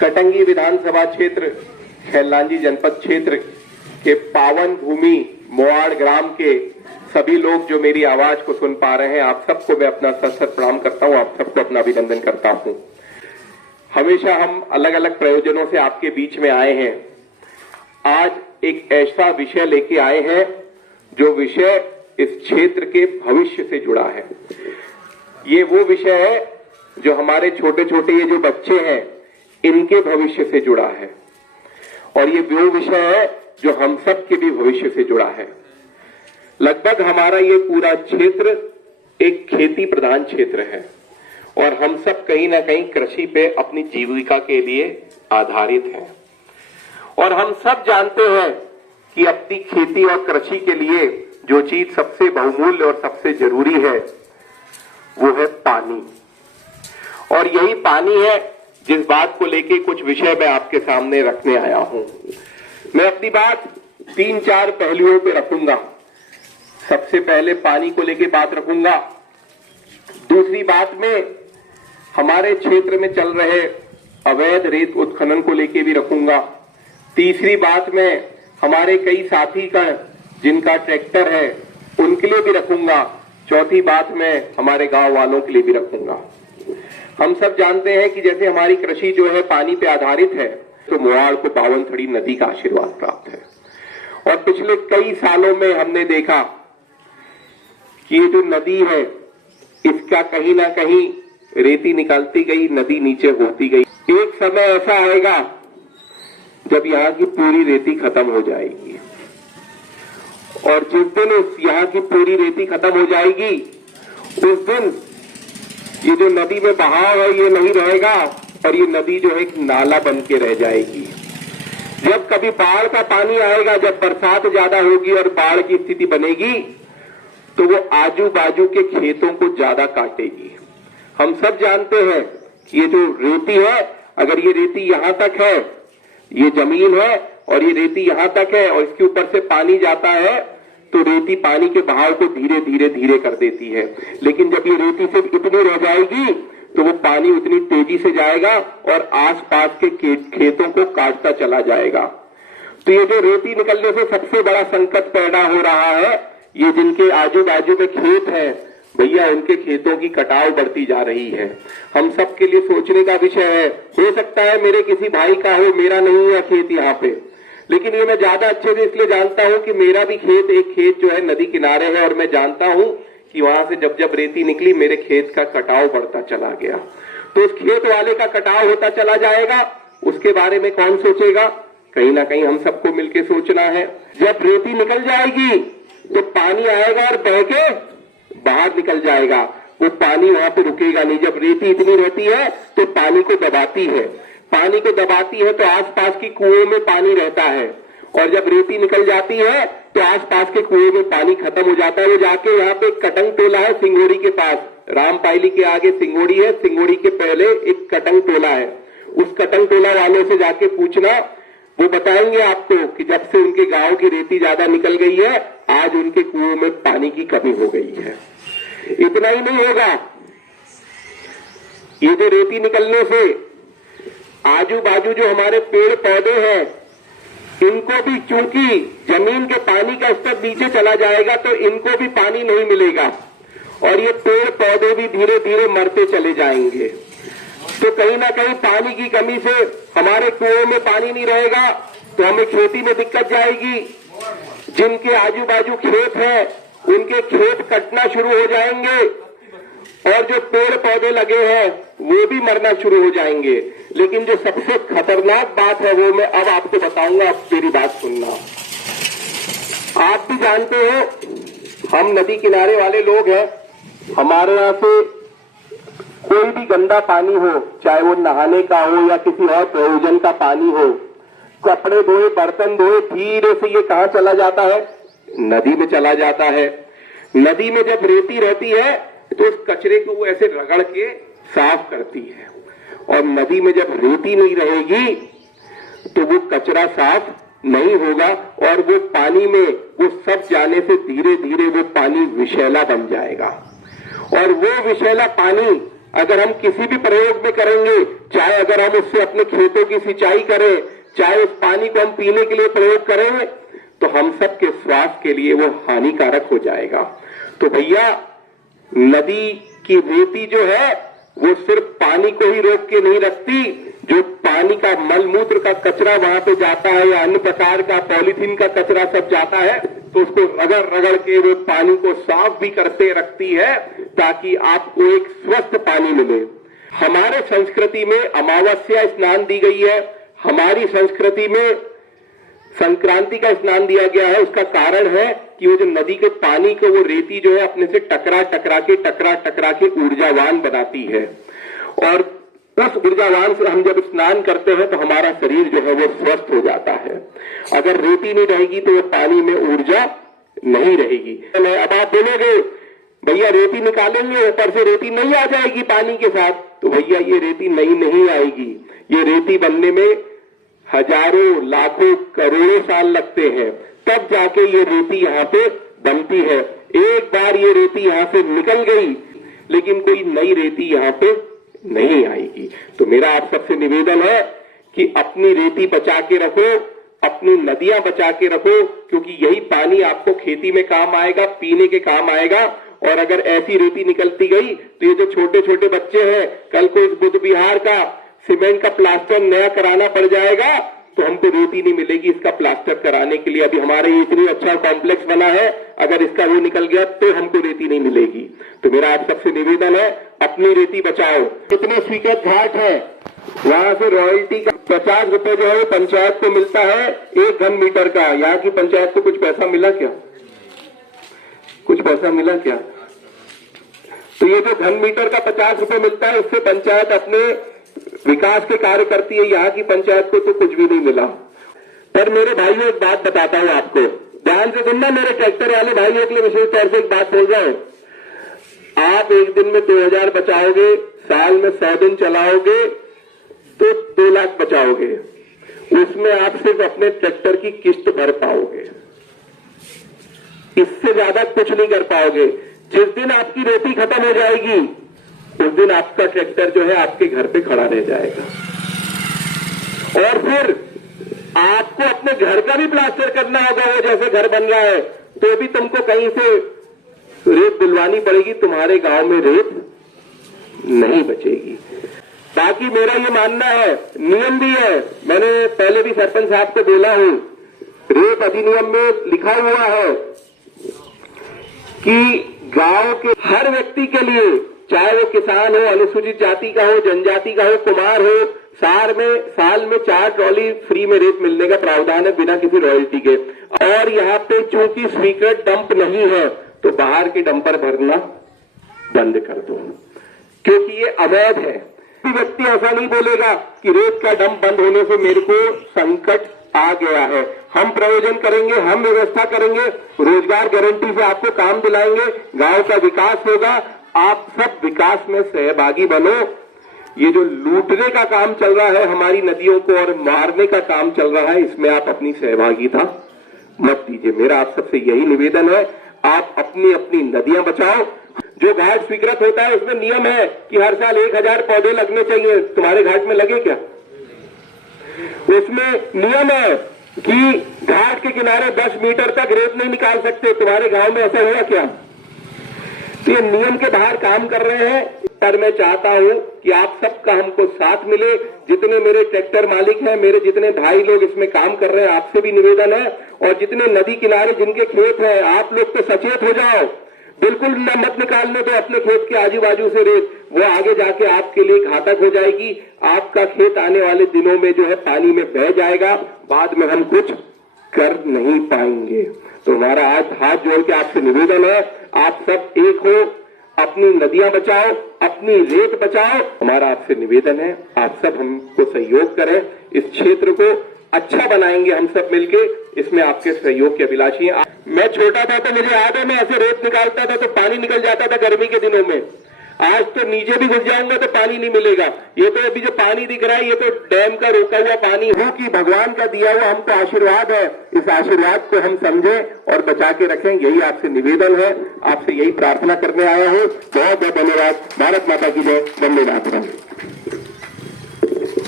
कटंगी विधानसभा क्षेत्र खैरलांजी जनपद क्षेत्र के पावन भूमि मोआड़ ग्राम के सभी लोग जो मेरी आवाज को सुन पा रहे हैं, आप सबको मैं अपना सत प्रणाम करता हूं, आप सबको अपना अभिनंदन करता हूं। हमेशा हम अलग अलग प्रयोजनों से आपके बीच में आए हैं। आज एक ऐसा विषय लेके आए हैं जो विषय इस क्षेत्र के भविष्य से जुड़ा है। ये वो विषय है जो हमारे छोटे छोटे ये जो बच्चे हैं इनके भविष्य से जुड़ा है, और ये वो विषय है जो हम सब के भी भविष्य से जुड़ा है। लगभग हमारा ये पूरा क्षेत्र एक खेती प्रधान क्षेत्र है और हम सब कहीं ना कहीं कृषि पे अपनी जीविका के लिए आधारित हैं। और हम सब जानते हैं कि अपनी खेती और कृषि के लिए जो चीज सबसे बहुमूल्य और सबसे जरूरी है वो है पानी। और यही पानी है जिस बात को लेके कुछ विषय मैं आपके सामने रखने आया हूं। मैं अपनी बात 3-4 पहलुओं पे रखूंगा। सबसे पहले पानी को लेके बात रखूंगा। दूसरी बात में हमारे क्षेत्र में चल रहे अवैध रेत उत्खनन को लेके भी रखूंगा। तीसरी बात में हमारे कई साथी का जिनका ट्रैक्टर है उनके लिए भी रखूंगा। चौथी बात में हमारे गांव वालों के लिए भी रखूंगा। हम सब जानते हैं कि जैसे हमारी कृषि जो है पानी पे आधारित है, तो मोआड़ को 52 नदी का आशीर्वाद प्राप्त है। और पिछले कई सालों में हमने देखा कि ये जो नदी है इसका कहीं ना कहीं रेती निकलती गई, नदी नीचे होती गई। एक समय ऐसा आएगा जब यहाँ की पूरी रेती खत्म हो जाएगी, और जिस दिन यहाँ की पूरी रेती खत्म हो जाएगी उस दिन ये जो नदी में बहाव है ये नहीं रहेगा, और ये नदी जो है एक नाला बन के रह जाएगी। जब कभी बाढ़ का पानी आएगा, जब बरसात ज्यादा होगी और बाढ़ की स्थिति बनेगी, तो वो आजू बाजू के खेतों को ज्यादा काटेगी। हम सब जानते हैं कि ये जो रेती है, अगर ये रेती यहां तक है, ये जमीन है और ये रेती यहां तक है और इसके ऊपर से पानी जाता है, तो रेती पानी के बहाव को धीरे धीरे धीरे कर देती है। लेकिन जब ये रेती सिर्फ इतनी रह जाएगी तो वो पानी उतनी तेजी से जाएगा और आसपास के खेतों को काटता चला जाएगा। तो ये जो रेती निकलने से सबसे बड़ा संकट पैदा हो रहा है, ये जिनके आजू बाजू में खेत है भैया, उनके खेतों की कटाव बढ़ती जा रही है। हम सब के लिए सोचने का विषय है। हो सकता है मेरे किसी भाई का हो, मेरा नहीं है खेत यहाँ पे, लेकिन ये मैं ज्यादा अच्छे से इसलिए जानता हूं कि मेरा भी खेत, एक खेत जो है नदी किनारे है, और मैं जानता हूं कि वहां से जब जब रेती निकली मेरे खेत का कटाव बढ़ता चला गया। तो उस खेत वाले का कटाव होता चला जाएगा, उसके बारे में कौन सोचेगा? कहीं ना कहीं हम सबको मिलकर सोचना है। जब रेती निकल जाएगी तो पानी आएगा और बह के बाहर निकल जाएगा, वो पानी वहां पे रुकेगा नहीं। जब रेती इतनी रहती है तो पानी को दबाती है, पानी को दबाती है तो आसपास की कुओं में पानी रहता है, और जब रेती निकल जाती है तो आसपास के कुएं में पानी खत्म हो जाता है। वो जाके यहाँ पे कटंग टोला है सिंगोड़ी के पास, रामपायली के आगे सिंगोड़ी है, सिंगोड़ी के पहले एक कटंग टोला है। उस कटंग टोला वालों से जाके पूछना, वो बताएंगे आपको कि जब से उनके गांव की रेती ज्यादा निकल गई है, आज उनके कुओं में पानी की कमी हो गई है। इतना ही नहीं होगा, ये जो रेती निकलने से आजू बाजू जो हमारे पेड़ पौधे हैं इनको भी, चूंकि जमीन के पानी का स्तर नीचे चला जाएगा तो इनको भी पानी नहीं मिलेगा, और ये पेड़ पौधे भी धीरे धीरे मरते चले जाएंगे। तो कहीं ना कहीं पानी की कमी से हमारे कुओं में पानी नहीं रहेगा, तो हमें खेती में दिक्कत जाएगी। जिनके आजू बाजू खेत है उनके खेत कटना शुरू हो जाएंगे, और जो पेड़ पौधे लगे हैं वो भी मरना शुरू हो जाएंगे। लेकिन जो सबसे खतरनाक बात है वो मैं अब आपको बताऊंगा, आप मेरी बात सुनना। आप भी जानते हो हम नदी किनारे वाले लोग हैं, हमारे यहाँ से कोई भी गंदा पानी हो, चाहे वो नहाने का हो या किसी और प्रयोजन का पानी हो, कपड़े धोए, बर्तन धोए, धीरे से ये कहाँ चला जाता है? नदी में चला जाता है। नदी में जब रेती रहती है तो उस कचरे को वो ऐसे रगड़ के साफ करती है, और नदी में जब रेती नहीं रहेगी तो वो कचरा साफ नहीं होगा, और वो पानी में वो सब जाने से धीरे धीरे वो पानी विषैला बन जाएगा, और वो विषैला पानी अगर हम किसी भी प्रयोग में करेंगे, चाहे अगर हम उससे अपने खेतों की सिंचाई करें, चाहे उस पानी को हम पीने के लिए प्रयोग करें, तो हम सबके स्वास्थ्य के लिए वो हानिकारक हो जाएगा। तो भैया, नदी की रेती जो है वो सिर्फ पानी को ही रोक के नहीं रखती, जो पानी का मल मूत्र का कचरा वहां पे जाता है या अन्य प्रकार का पॉलीथीन का कचरा सब जाता है, तो उसको रगड़ रगड़ के वो पानी को साफ भी करते रखती है, ताकि आपको एक स्वस्थ पानी मिले। हमारे संस्कृति में अमावस्या स्नान दी गई है, हमारी संस्कृति में संक्रांति का स्नान दिया गया है। उसका कारण है कि वो जो नदी के पानी को वो रेती जो है अपने से टकरा टकरा के ऊर्जावान बनाती है, और उस ऊर्जावान से हम जब स्नान करते हैं तो हमारा शरीर जो है वो स्वस्थ हो जाता है। अगर रेती नहीं रहेगी तो वो पानी में ऊर्जा नहीं रहेगी। अब आप बोलोगे भैया रेती निकालेंगे, ऊपर से रेती नहीं आ जाएगी पानी के साथ, तो भैया ये रेती नहीं आएगी। ये रेती बनने में हजारों लाखों करोड़ों साल लगते हैं, तब जाके ये रेती यहाँ पे बनती है। एक बार ये रेती यहाँ से निकल गई, लेकिन कोई नई रेती यहाँ पे नहीं आएगी। तो मेरा आप सबसे निवेदन है कि अपनी रेती बचा के रखो, अपनी नदियां बचा के रखो, क्योंकि यही पानी आपको खेती में काम आएगा, पीने के काम आएगा। और अगर ऐसी रेती निकलती गई तो ये जो छोटे छोटे बच्चे हैं, कल को इस बुद्ध विहार का सीमेंट का प्लास्टर नया कराना पड़ जाएगा तो हमको रेती नहीं मिलेगी इसका प्लास्टर कराने के लिए। अभी हमारे इतनी अच्छा कॉम्प्लेक्स बना है, अगर इसका वो निकल गया तो हमको रेती नहीं मिलेगी। तो मेरा आप सबसे निवेदन है, अपनी रेती बचाओ। कितने स्वीकृत घाट है, वहां से रॉयल्टी का 50 रुपए जो है पंचायत को मिलता है 1 घन मीटर का। यहाँ की पंचायत को कुछ पैसा मिला क्या? कुछ पैसा मिला क्या? तो ये जो घन मीटर का 50 रुपए मिलता है, उससे पंचायत अपने विकास के कार्य करती है। यहाँ की पंचायत को तो कुछ भी नहीं मिला। पर मेरे भाइयों, एक बात बताता हूँ आपको, ध्यान से सुनना। मेरे ट्रैक्टर वाले भाइयों के लिए विशेष तौर से एक बात बोल रहा हूं। आप एक दिन में 2000 बचाओगे, साल में 100 दिन चलाओगे तो 2 लाख बचाओगे। उसमें आप सिर्फ अपने ट्रैक्टर की किस्त भर पाओगे, इससे ज्यादा कुछ नहीं कर पाओगे। जिस दिन आपकी रेती खत्म हो जाएगी, उस दिन आपका ट्रैक्टर जो है आपके घर पे खड़ा रह जाएगा। और फिर आपको अपने घर का भी प्लास्टर करना होगा। वो जैसे घर बन रहा है तो भी तुमको कहीं से रेत दिलवानी पड़ेगी, तुम्हारे गांव में रेत नहीं बचेगी। बाकी मेरा ये मानना है, नियम भी है, मैंने पहले भी सरपंच साहब को बोला हूं, रेत अधिनियम में लिखा हुआ है कि गांव के हर व्यक्ति के लिए, चाहे वो किसान हो, अनुसूचित जाति का हो, जनजाति का हो, कुमार हो, साल में 4 ट्रॉली फ्री में रेत मिलने का प्रावधान है, बिना किसी रॉयल्टी के। और यहाँ पे चूंकि स्वीकृत डंप नहीं है तो बाहर के डंपर भरना बंद कर दो, क्योंकि ये अवैध है। कोई व्यक्ति ऐसा नहीं बोलेगा कि रेत का डंप बंद होने से मेरे को संकट आ गया है। हम प्रयोजन करेंगे, हम व्यवस्था करेंगे, रोजगार गारंटी से आपको काम दिलाएंगे, गांव का विकास होगा। आप सब विकास में सहभागी बनो। ये जो लूटने का काम चल रहा है हमारी नदियों को और मारने का काम चल रहा है, इसमें आप अपनी सहभागिता मत दीजिए। मेरा आप सबसे यही निवेदन है, आप अपनी अपनी नदियां बचाओ। जो घाट स्वीकृत होता है उसमें नियम है कि हर साल 1000 पौधे लगने चाहिए। तुम्हारे घाट में लगे क्या? उसमें नियम है कि घाट के किनारे 10 मीटर तक रेत नहीं निकाल सकते। तुम्हारे गांव में ऐसा हुआ क्या? तो ये नियम के बाहर काम कर रहे हैं। पर मैं चाहता हूं कि आप सबका हमको साथ मिले। जितने मेरे ट्रैक्टर मालिक हैं, मेरे जितने भाई लोग इसमें काम कर रहे हैं, आपसे भी निवेदन है। और जितने नदी किनारे जिनके खेत हैं, आप लोग तो सचेत हो जाओ, बिल्कुल न मत निकालने दो अपने खेत के आजू बाजू से रेत। वो आगे जाके आपके लिए घातक हो जाएगी। आपका खेत आने वाले दिनों में जो है पानी में बह जाएगा, बाद में हम कुछ कर नहीं पाएंगे। तो हमारा आज हाथ जोड़ के आपसे निवेदन है, आप सब एक हो, अपनी नदियां बचाओ, अपनी रेत बचाओ। हमारा आपसे निवेदन है, आप सब हमको सहयोग करें, इस क्षेत्र को अच्छा बनाएंगे हम सब मिलके। इसमें आपके सहयोग के अभिलाषी हैं। मैं छोटा था तो मुझे याद है, मैं ऐसे रेत निकालता था तो पानी निकल जाता था गर्मी के दिनों में। आज तो नीचे भी घुस जाऊंगा तो पानी नहीं मिलेगा। ये तो अभी जो पानी दिख रहा है ये तो डैम का रोका हुआ पानी है कि भगवान का दिया हुआ हमको आशीर्वाद है। इस आशीर्वाद को हम समझें और बचा के रखें, यही आपसे निवेदन है, आपसे यही प्रार्थना करने आया हूं। बहुत बहुत धन्यवाद। भारत माता की जय। वंदे मातरम।